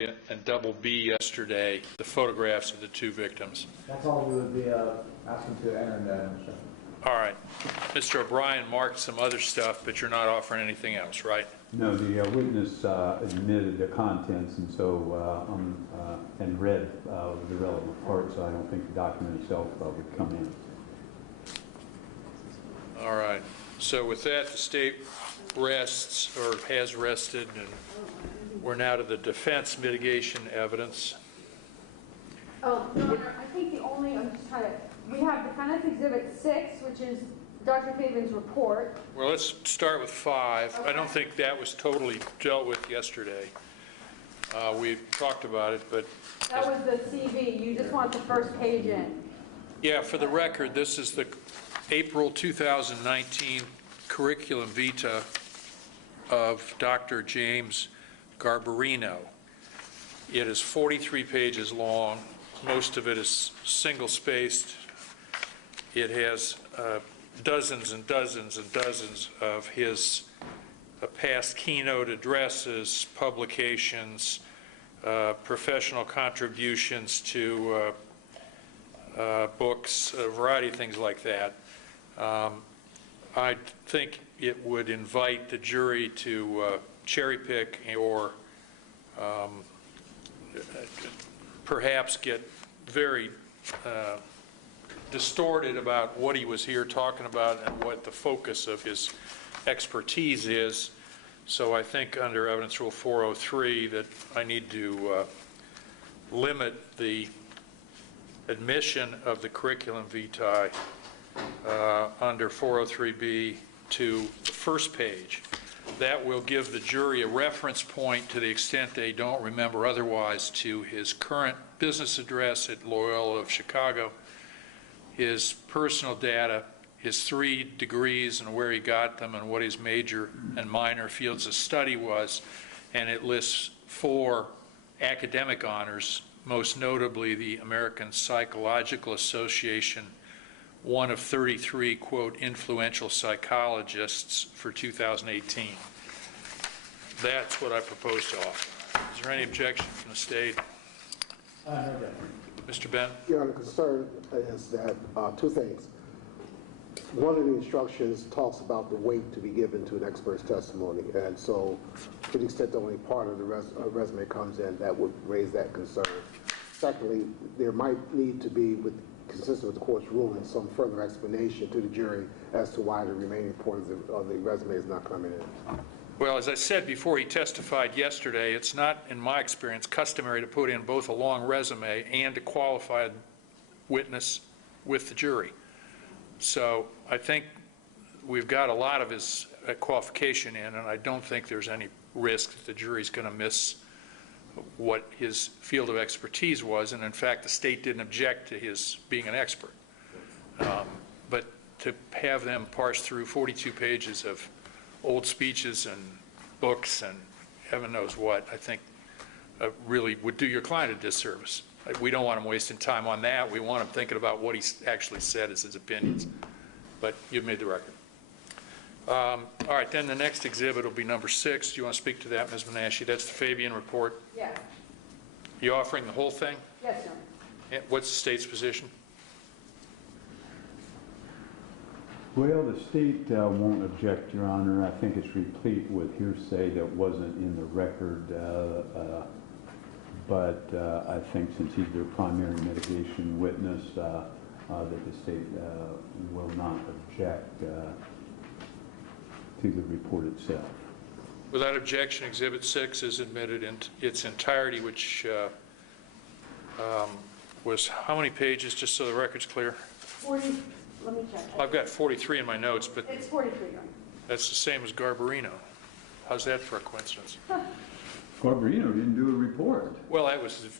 and double B yesterday, the photographs of the two victims. That's all we would be asking to enter in that. All right. Mr. O'Brien marked some other stuff, but you're not offering anything else, right? No, the witness admitted the contents, and so and read the relevant parts, so I don't think the document itself would come in. All right. So with that, the state rests, or has rested, and we're now to the defense mitigation evidence. Oh, no, I think the only, I'm just trying to, we have Defendant's Exhibit 6, which is Dr. Fabian's report. Well, let's start with 5. Okay. I don't think that was totally dealt with yesterday. We talked about it, but... That was the CV. You just want the first page in. Yeah, for the record, this is the April 2019 curriculum vitae of Dr. James Garbarino. It is 43 pages long. Most of it is single-spaced. It has dozens and dozens and dozens of his past keynote addresses, publications, professional contributions to books, a variety of things like that. I think it would invite the jury to cherry pick or perhaps get very distorted about what he was here talking about and what the focus of his expertise is. So I think under Evidence Rule 403 that I need to limit the admission of the curriculum vitae under 403B to the first page. That will give the jury a reference point to the extent they don't remember otherwise to his current business address at Loyola of Chicago, his personal data, his 3 degrees and where he got them and what his major and minor fields of study was, and it lists 4 academic honors, most notably the American Psychological Association, one of 33, quote, influential psychologists for 2018. That's what I propose to offer. Is there any objection from the state? No objection. Mr. Bent? Your Honor, the concern is that 2 things. One of the instructions talks about the weight to be given to an expert's testimony, and so to the extent that only part of the resume comes in, that would raise that concern. Secondly, there might need to be, consistent with the court's ruling, some further explanation to the jury as to why the remaining part of the resume is not coming in. Well, as I said before he testified yesterday, it's not, in my experience, customary to put in both a long resume and a qualified witness with the jury. So I think we've got a lot of his qualification in, and I don't think there's any risk that the jury's going to miss what his field of expertise was, and in fact the state didn't object to his being an expert. But to have them parse through 42 pages of old speeches and books and heaven knows what, I think really would do your client a disservice. We don't want him wasting time on that. We want him thinking about what he actually said as his opinions. But you've made the record. All right, then the next exhibit will be number 6. Do you want to speak to that, Ms. Menasche? That's the Fabian report. Yes. You offering the whole thing? Yes, sir. Yeah. What's the state's position? Well, the state won't object, Your Honor. I think it's replete with hearsay that wasn't in the record, but I think since he's their primary mitigation witness, that the state will not object to the report itself. Without objection, Exhibit 6 is admitted in its entirety, which was how many pages, just so the record's clear? 40, let me check. I've got 43 in my notes, but It's 43, Your Honor. that's the same as Garbarino. How's that for a coincidence? Garbarino didn't do a report. Well, that was his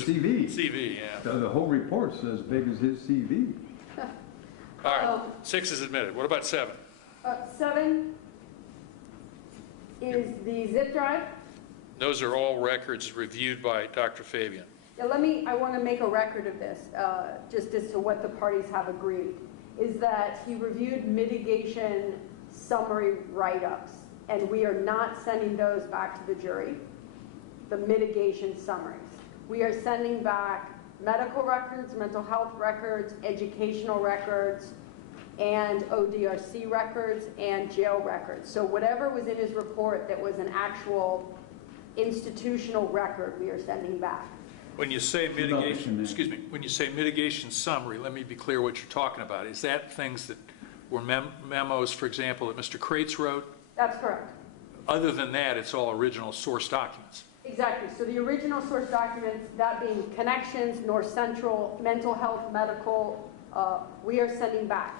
CV. CV, yeah. So the whole report's as big as his CV. All right, 6 is admitted. What about 7? 7 is the zip drive. Those are all records reviewed by Dr. Fabian. Yeah, I want to make a record of this, just as to what the parties have agreed, is that he reviewed mitigation summary write-ups, and we are not sending those back to the jury. the mitigation summaries. We are sending back medical records, mental health records, educational records, and ODRC records, and jail records. So whatever was in his report that was an actual institutional record, we are sending back. When you say mitigation, excuse me, when you say mitigation summary, let me be clear what you're talking about. Is that things that were memos, for example, that Mr. Kraitz wrote? That's correct. Other than that, it's all original source documents. Exactly. So the original source documents, that being Connections, North Central, mental health, medical, we are sending back.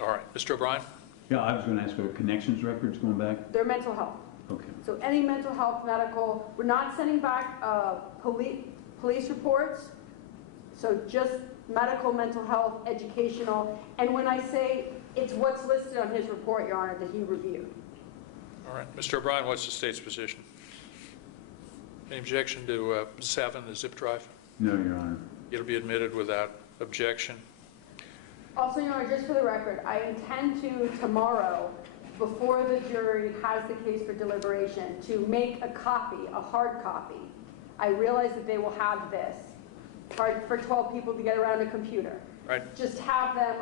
All right. Mr. O'Brien? Yeah, I was going to ask, are connections records going back? They're mental health. Okay. So any mental health, medical, we're not sending back police reports, so just medical, mental health, educational. And when I say it's what's listed on his report, Your Honor, that he reviewed. All right. Mr. O'Brien, what's the state's position? Any objection to 7, the zip drive? No, Your Honor. It'll be admitted without objection. Also, Your Honor, just for the record, I intend to, tomorrow, before the jury has the case for deliberation, to make a copy, a hard copy. I realize that they will have this, hard for 12 people to get around a computer. Right. Just have them,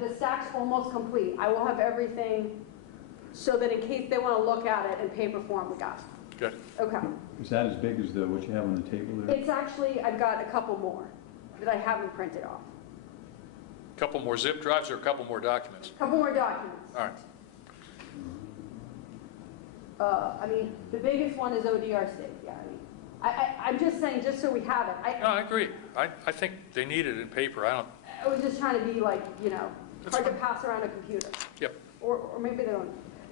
the stack's almost complete. I will have everything so that in case they want to look at it in paper form, we got it. Good. Okay. Is that as big as what you have on the table there? It's actually, I've got a couple more that I haven't printed off. A couple more zip drives or a couple more documents? A couple more documents. All right. I mean, the biggest one is ODRC. Yeah, I mean, I'm just saying, just so we have it. No, I agree. I think they need it in paper. I was just trying to be like, you know, That's hard to fine. pass around a computer. Yep. Or maybe they don't.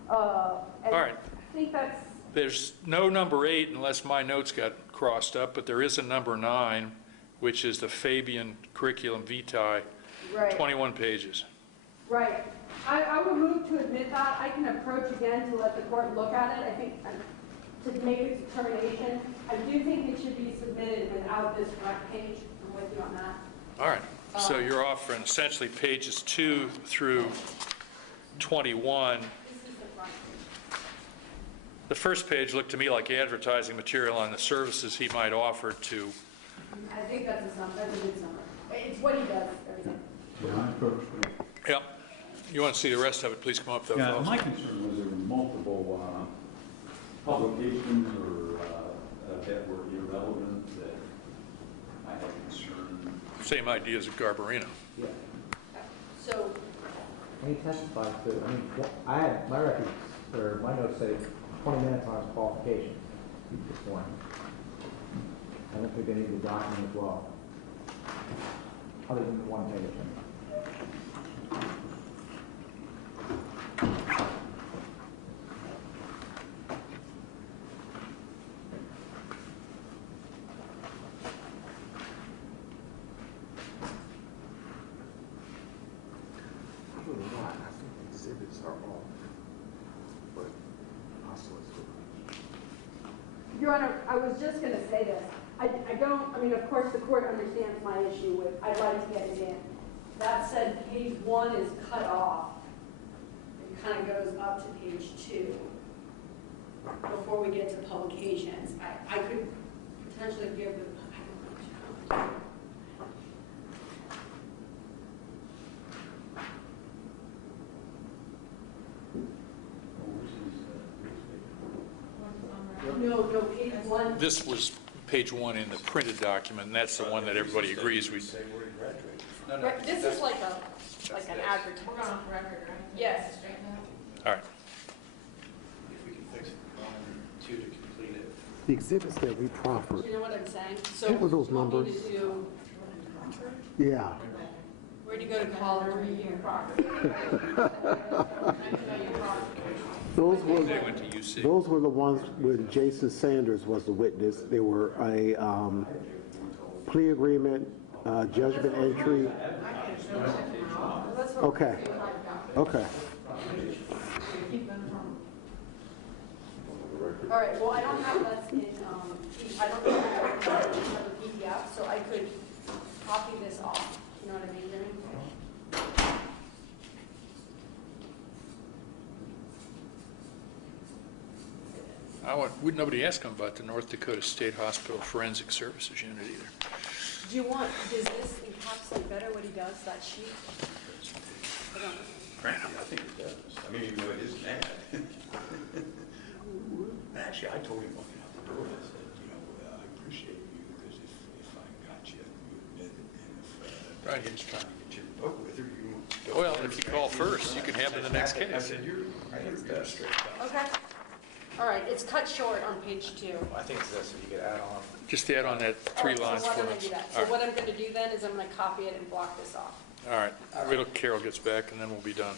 All right. I think that's, There's no number 8 unless my notes got crossed up, but there is a number 9, which is the Fabian Curriculum Vitae, right. 21 pages. Right. I would move to admit that. I can approach again to let the court look at it. I think to make its determination. I do think it should be submitted without this front page. I'm with you on that. All right. So you're offering essentially pages 2 through 21. This is the front page. The first page looked to me like advertising material on the services he might offer to. I think that's a good summary. It's what he does, everything. Yeah, Yeah. You want to see the rest of it, please come up though. yeah, fellas. my concern was there were multiple publications or that were irrelevant that I had concern. Same idea as at Garbarino. Yeah. So, And he testified to, I mean, I had, my records, or my notes say 20 minutes on his qualifications this morning. I don't think they need the document as well, other than the one page. I think the exhibits are off, but also Your Honor, I was just going to say this. I mean, of course, the court understands my issue with, I'd like to get it in. That said, page 1 is cut off. It kind of goes up to page 2 before we get to publications. I could potentially give the, I don't know. No, page 1. This was page 1 in the printed document, and that's the one that everybody agrees we. Right, this is like an advertisement. We're going off record, right? Yes. All right. If we can fix 1 and 2 to complete it. the exhibits that we proffered. Do you know what I'm saying? So What were those you want me numbers? to do, Yeah. where'd you go to college or review property? Those They were, went to UC. those were the ones when Jason Sanders was the witness. They were a plea agreement, judgment entry. Okay, okay. All right, well, I don't have that in, I don't have the PDF, so I could copy this off, you know what I mean, Jimmy? Nobody asked him about the North Dakota State Hospital Forensic Services Unit either. Does this encapsulate better what he does, that sheet? I don't know. Frankly, I think it does. I mean, even though it is bad. Actually, I told him walking out the door, I said, I appreciate you, because if I got you, you admit it, and if Right. he's trying to get you to vote with her, you won't. Well, if you call first, you can have it in the next I case. said, you're a straight guy. Okay. All right, it's cut short on page 2. I think it's this, if you could add on. Just add on that 3 lines So why for don't I us. do that? All So right. what I'm going to do then is I'm going to copy it and block this off. All right, wait till Carol gets back, and then we'll be done.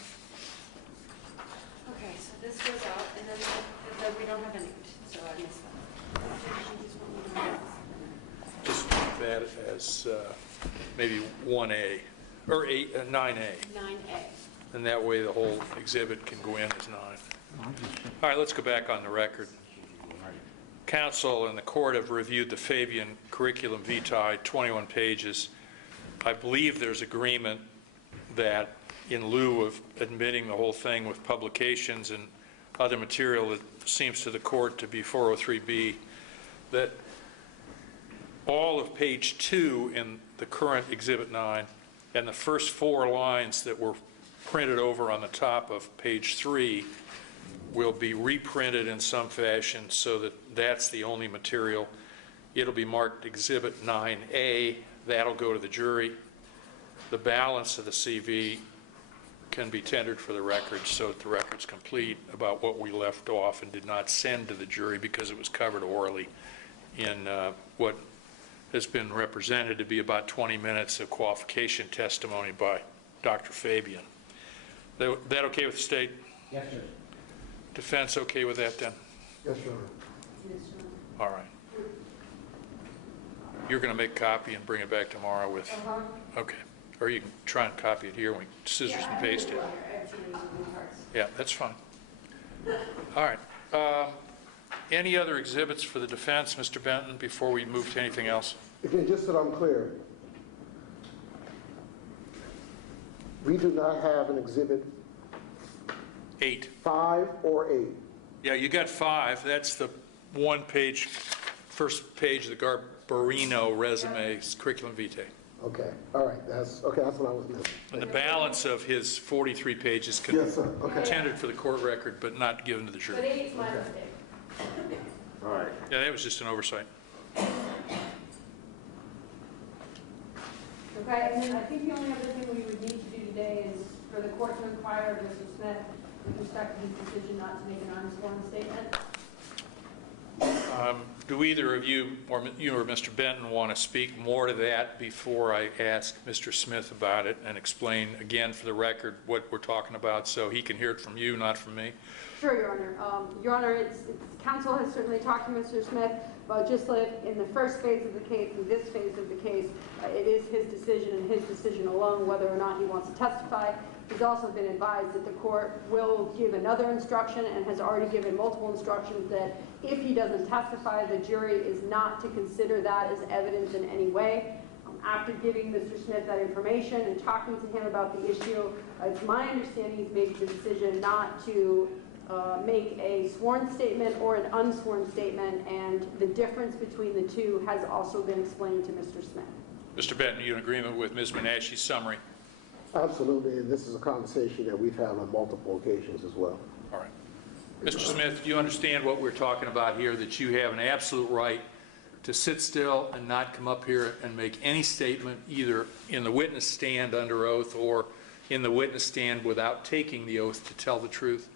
Okay, so this goes out, and then we don't have any, so I missed that. Just leave that as maybe 1A, or 9A, 9A. and that way the whole exhibit can go in as 9. All right, let's go back on the record. Council and the court have reviewed the Fabian curriculum vitae, 21 pages. I believe there's agreement that in lieu of admitting the whole thing with publications and other material that seems to the court to be 403B, that all of page 2 in the current Exhibit 9 and the first 4 lines that were printed over on the top of page 3 will be reprinted in some fashion so that that's the only material. It'll be marked Exhibit 9A. That'll go to the jury. The balance of the CV can be tendered for the record so that the record's complete about what we left off and did not send to the jury because it was covered orally in what has been represented to be about 20 minutes of qualification testimony by Dr. Fabian. That okay with the state? Yes, sir. Defense okay with that then? Yes, Your Honor. All right. You're going to make a copy and bring it back tomorrow with, okay. Or you can try and copy it here when we scissors and paste it. Yeah, that's fine. All right. Any other exhibits for the defense, Mr. Benton, before we move to anything else? Again, just so I'm clear, we do not have an exhibit 8. 5 or 8. Yeah, you got 5. That's the first page of the Garbarino resume, curriculum vitae. Okay, all right, that's what I was missing. And the balance of his 43 pages can Yes, sir, be okay. tendered for the court record, but not given to the But jury. 8 is my mistake. All right. Yeah, that was just an oversight. Okay, and then I think the only other thing we would need to do today is for the court to inquire of Mr. Smith with respect to his decision not to make an unsworn statement. Do either of you or Mr. Benton want to speak more to that before I ask Mr. Smith about it and explain again for the record what we're talking about so he can hear it from you, not from me? Sure, Your Honor. Your Honor, counsel has certainly talked to Mr. Smith about just like in the first phase of the case and this phase of the case, it is his decision and his decision alone whether or not he wants to testify. He's also been advised that the court will give another instruction and has already given multiple instructions that if he doesn't testify, the jury is not to consider that as evidence in any way. After giving Mr. Smith that information and talking to him about the issue, it's my understanding he's made the decision not to make a sworn statement or an unsworn statement, and the difference between the two has also been explained to Mr. Smith. Mr. Benton, you in agreement with Ms. Menashe's summary? Absolutely, and this is a conversation that we've had on multiple occasions as well. All right. Mr. Smith, do you understand what we're talking about here, that you have an absolute right to sit still and not come up here and make any statement either in the witness stand under oath or in the witness stand without taking the oath to tell the truth?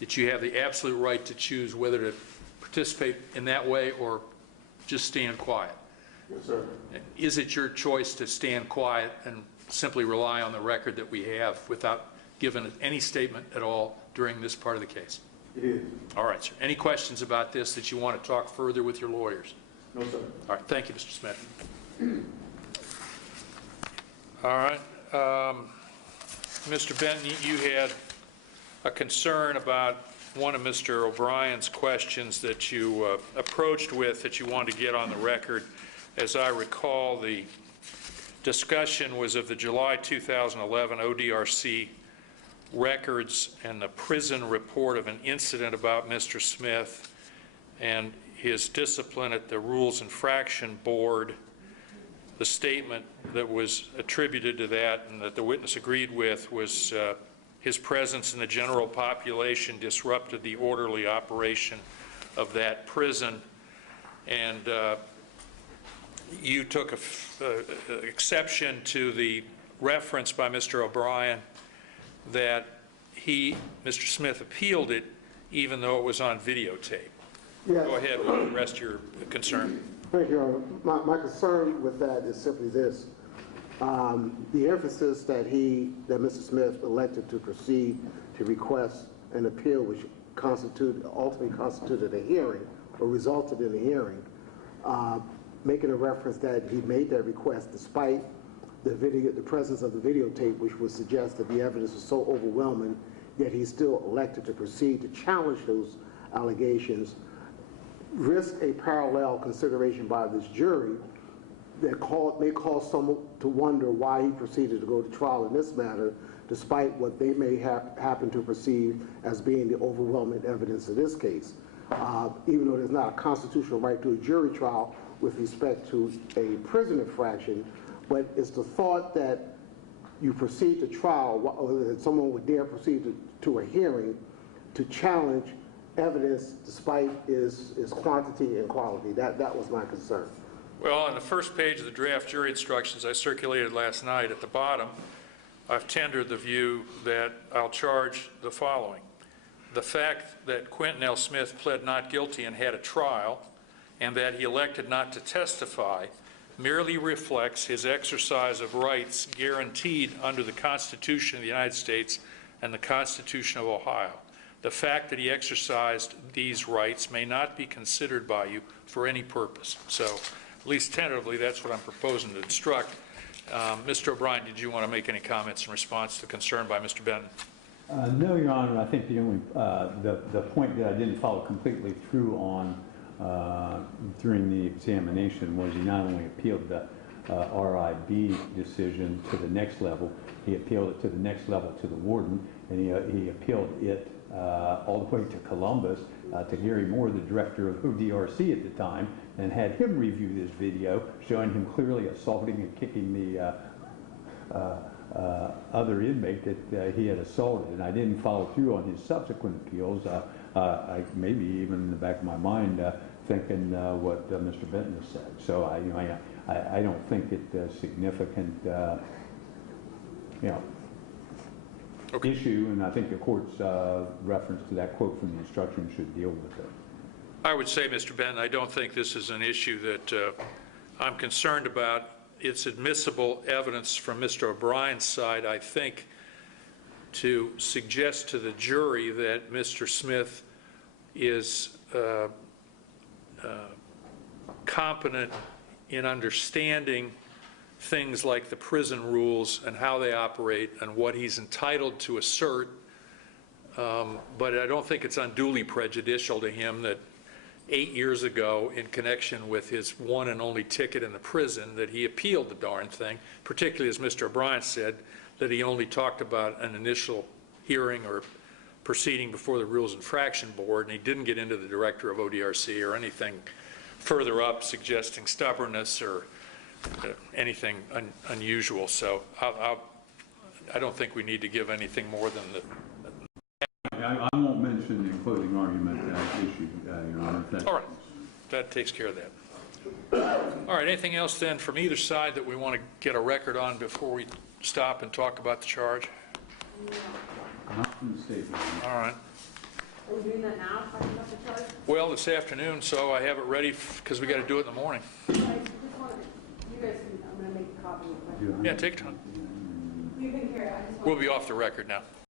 That you have the absolute right to choose whether to participate in that way or just stand quiet? Yes, sir. Is it your choice to stand quiet and simply rely on the record that we have without giving any statement at all during this part of the case? It is. All right, sir. Any questions about this that you want to talk further with your lawyers? No, sir. All right, thank you, Mr. Smith. All right. Mr. Benton, you had a concern about one of Mr. O'Brien's questions that you approached with that you wanted to get on the record. As I recall, the discussion was of the July 2011 ODRC records and the prison report of an incident about Mr. Smith and his discipline at the Rules Infraction Board, the statement that was attributed to that and that the witness agreed with was his presence in the general population disrupted the orderly operation of that prison. And you took exception to the reference by Mr. O'Brien that Mr. Smith, appealed it even though it was on videotape. Yes. Go ahead with the rest of your concern. Thank you, Your Honor. My concern with that is simply this. The emphasis that Mr. Smith elected to proceed to request an appeal which ultimately constituted a hearing or resulted in a hearing, making a reference that he made that request despite the presence of the videotape, which would suggest that the evidence was so overwhelming, yet he still elected to proceed to challenge those allegations, risk a parallel consideration by this jury that may cause someone to wonder why he proceeded to go to trial in this matter, despite what they may happen to perceive as being the overwhelming evidence in this case. Even though there's not a constitutional right to a jury trial with respect to a prison infraction, but it's the thought that you proceed to trial, or that someone would dare proceed to a hearing to challenge evidence despite its quantity and quality. That was my concern. Well, on the first page of the draft jury instructions I circulated last night, at the bottom, I've tendered the view that I'll charge the following. The fact that Quentin L. Smith pled not guilty and had a trial, and that he elected not to testify, merely reflects his exercise of rights guaranteed under the Constitution of the United States and the Constitution of Ohio. The fact that he exercised these rights may not be considered by you for any purpose. So, at least tentatively, that's what I'm proposing to instruct. Mr. O'Brien, did you want to make any comments in response to concern by Mr. Benton? No, Your Honor. I think the only the point that I didn't follow completely through on during the examination was he not only appealed the RIB decision to the next level, he appealed it to the next level to the warden, and he appealed it all the way to Columbus to Gary Moore, the director of ODRC at the time, and had him review this video showing him clearly assaulting and kicking the other inmate that he had assaulted. And I didn't follow through on his subsequent appeals. I maybe even in the back of my mind thinking what Mr. Benton has said. So I don't think it's a significant Okay. issue, and I think the court's reference to that quote from the instruction should deal with it. I would say, Mr. Benton, I don't think this is an issue that I'm concerned about. It's admissible evidence from Mr. O'Brien's side, I think, to suggest to the jury that Mr. Smith is competent in understanding things like the prison rules and how they operate and what he's entitled to assert. But I don't think it's unduly prejudicial to him that 8 years ago, in connection with his one and only ticket in the prison, that he appealed the darn thing, particularly as Mr. O'Brien said, that he only talked about an initial hearing or proceeding before the Rules Infraction Board, and he didn't get into the director of ODRC or anything further up suggesting stubbornness or anything unusual. So I don't think we need to give anything more than the... I won't mention the closing argument issue, Your Honor. All right. That takes care of that. All right. Anything else then from either side that we want to get a record on before we stop and talk about the charge? Not from the statement. All right. Are we doing that now, talking about the charge? Well, this afternoon, so I have it ready because we got to do it in the morning. I just wanted, you guys can, I'm going to make a copy of my... Yeah, take time. You can hear it. I just want We'll be off the record now.